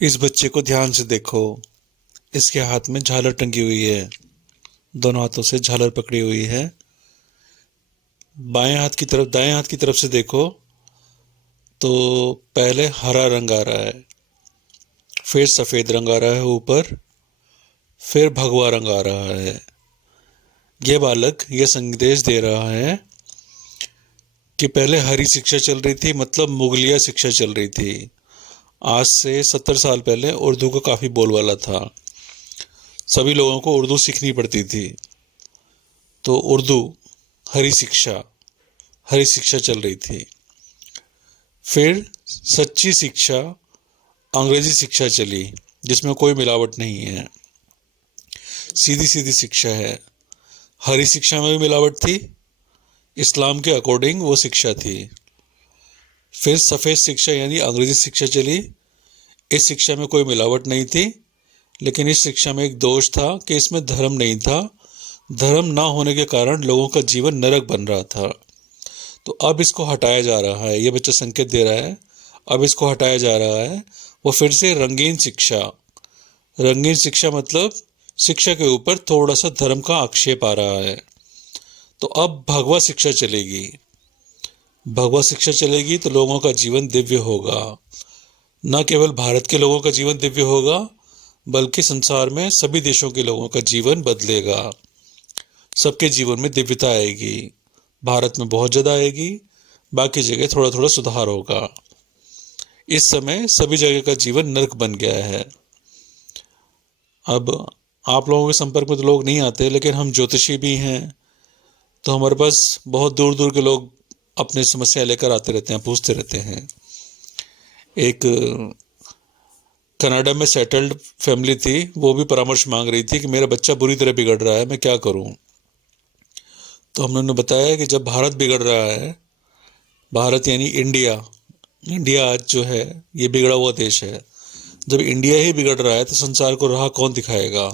इस बच्चे को ध्यान से देखो। इसके हाथ में झालर टंगी हुई है। दोनों हाथों से झालर पकड़ी हुई है। बाएं हाथ की तरफ, दाएं हाथ की तरफ से देखो तो पहले हरा रंग आ रहा है, फिर सफेद रंग आ रहा है ऊपर, फिर भगवा रंग आ रहा है। यह बालक यह संदेश दे रहा है कि पहले हरी शिक्षा चल रही थी, मतलब मुगलिया शिक्षा चल रही थी। आज से 70 साल पहले उर्दू का काफी बोलबाला था। सभी लोगों को उर्दू सीखनी पड़ती थी। तो उर्दू, हरी शिक्षा, हरी शिक्षा चल रही थी। फिर सच्ची शिक्षा, अंग्रेजी शिक्षा चली, जिसमें कोई मिलावट नहीं है, सीधी सीधी शिक्षा है। हरी शिक्षा में भी मिलावट थी, इस्लाम के अकॉर्डिंग वो शिक्षा थी। फिर सफ़ेद शिक्षा यानी अंग्रेजी शिक्षा चली। इस शिक्षा में कोई मिलावट नहीं थी, लेकिन इस शिक्षा में एक दोष था कि इसमें धर्म नहीं था। धर्म ना होने के कारण लोगों का जीवन नरक बन रहा था। तो अब इसको हटाया जा रहा है, ये बच्चा संकेत दे रहा है, अब इसको हटाया जा रहा है। वो फिर से रंगीन शिक्षा, रंगीन शिक्षा मतलब शिक्षा के ऊपर थोड़ा सा धर्म का आक्षेप आ रहा है। तो अब भगवा शिक्षा चलेगी। भगवा शिक्षा चलेगी तो लोगों का जीवन दिव्य होगा। न केवल भारत के लोगों का जीवन दिव्य होगा, बल्कि संसार में सभी देशों के लोगों का जीवन बदलेगा। सबके जीवन में दिव्यता आएगी। भारत में बहुत ज़्यादा आएगी, बाकी जगह थोड़ा थोड़ा सुधार होगा। इस समय सभी जगह का जीवन नर्क बन गया है। अब आप लोगों के संपर्क में तो लोग नहीं आते, लेकिन हम ज्योतिषी भी हैं, तो हमारे पास बहुत दूर दूर के लोग अपने समस्या लेकर आते रहते हैं, पूछते रहते हैं। एक कनाडा में सेटल्ड फैमिली थी, वो भी परामर्श मांग रही थी कि मेरा बच्चा बुरी तरह बिगड़ रहा है, मैं क्या करूं। तो हमने उन्हें बताया कि जब भारत बिगड़ रहा है, भारत यानी इंडिया, इंडिया आज जो है ये बिगड़ा हुआ देश है, जब इंडिया ही बिगड़ रहा है तो संसार को राह कौन दिखाएगा।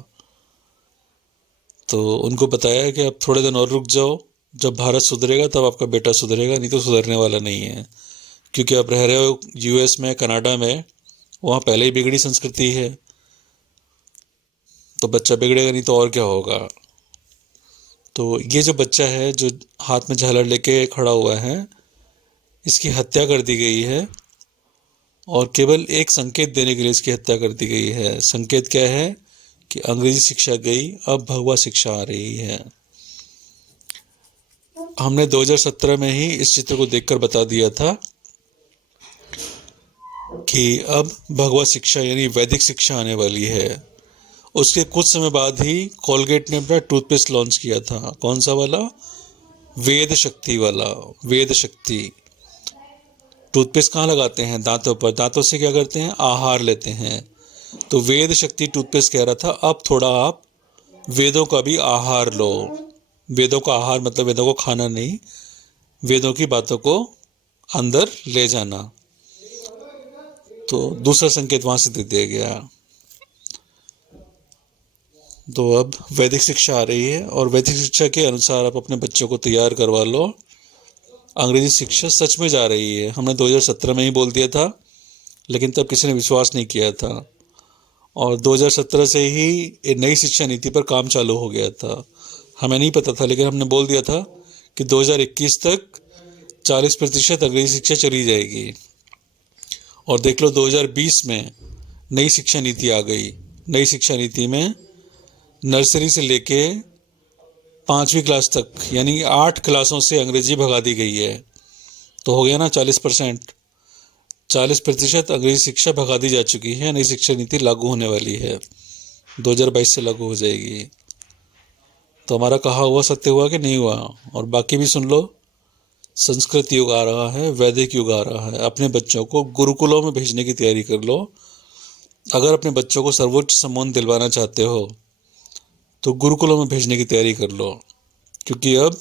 तो उनको बताया कि आप थोड़े दिन और रुक जाओ, जब भारत सुधरेगा तब आपका बेटा सुधरेगा, नहीं तो सुधरने वाला नहीं है। क्योंकि आप रह रहे हो यूएस में, कनाडा में, वहाँ पहले ही बिगड़ी संस्कृति है, तो बच्चा बिगड़ेगा नहीं तो और क्या होगा। तो ये जो बच्चा है जो हाथ में झालर लेके खड़ा हुआ है, इसकी हत्या कर दी गई है, और केवल एक संकेत देने के लिए इसकी हत्या कर दी गई है। संकेत क्या है कि अंग्रेजी शिक्षा गई, अब भगवा शिक्षा आ रही है। हमने 2017 में ही इस चित्र को देखकर बता दिया था कि अब भगवा शिक्षा यानी वैदिक शिक्षा आने वाली है। उसके कुछ समय बाद ही कोलगेट ने अपना टूथपेस्ट लॉन्च किया था। कौन सा वाला? वेद शक्ति वाला। वेद शक्ति टूथपेस्ट कहाँ लगाते हैं? दांतों पर। दांतों से क्या करते हैं? आहार लेते हैं। तो वेद शक्ति टूथपेस्ट कह रहा था अब थोड़ा आप वेदों का भी आहार लो। वेदों का आहार मतलब वेदों को खाना नहीं, वेदों की बातों को अंदर ले जाना। तो दूसरा संकेत वहां से दे दिया गया। तो अब वैदिक शिक्षा आ रही है, और वैदिक शिक्षा के अनुसार आप अपने बच्चों को तैयार करवा लो। अंग्रेजी शिक्षा सच में जा रही है। हमने 2017 में ही बोल दिया था, लेकिन तब किसी ने विश्वास नहीं किया था, और 2017 से ही एक नई शिक्षा नीति पर काम चालू हो गया था। हमें नहीं पता था, लेकिन हमने बोल दिया था कि 2021 तक 40% अंग्रेजी शिक्षा चली जाएगी। और देख लो 2020 में नई शिक्षा नीति आ गई। नई शिक्षा नीति में नर्सरी से लेके 5वीं क्लास तक यानी 8 क्लासों से अंग्रेजी भगा दी गई है। तो हो गया ना 40%। 40% अंग्रेजी शिक्षा भगा दी जा चुकी है। नई शिक्षा नीति लागू होने वाली है, 2022 से लागू हो जाएगी। तो हमारा कहा हुआ सत्य हुआ कि नहीं हुआ? और बाकी भी सुन लो। संस्कृत युग आ रहा है, वैदिक युग आ रहा है। अपने बच्चों को गुरुकुलों में भेजने की तैयारी कर लो। अगर अपने बच्चों को सर्वोच्च सम्मान दिलवाना चाहते हो तो गुरुकुलों में भेजने की तैयारी कर लो, क्योंकि अब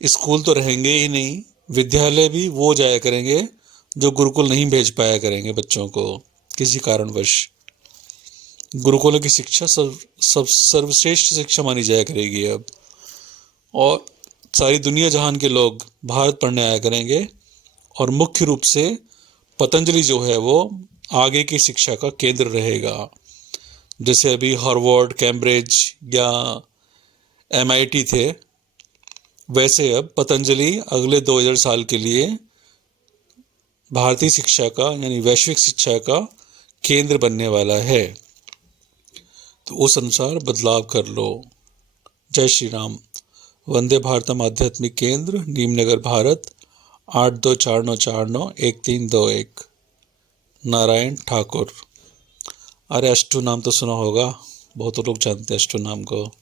स्कूल तो रहेंगे ही नहीं, विद्यालय भी वो जाया करेंगे जो गुरुकुल नहीं भेज पाया करेंगे बच्चों को किसी कारणवश। गुरुकुलों की शिक्षा सब सर्वश्रेष्ठ शिक्षा मानी जाया करेगी अब, और सारी दुनिया जहान के लोग भारत पढ़ने आया करेंगे। और मुख्य रूप से पतंजलि जो है वो आगे की शिक्षा का केंद्र रहेगा। जैसे अभी हार्वर्ड, कैम्ब्रिज या MIT थे, वैसे अब पतंजलि अगले 2000 साल के लिए भारतीय शिक्षा का यानी वैश्विक शिक्षा का केंद्र बनने वाला है। तो उस अनुसार बदलाव कर लो। जय श्री राम। वंदे भारतम आध्यात्मिक केंद्र, नीमनगर, भारत 8249491321। नारायण ठाकुर। अरे अष्टू नाम तो सुना होगा, बहुत लोग जानते हैं अष्टू नाम को।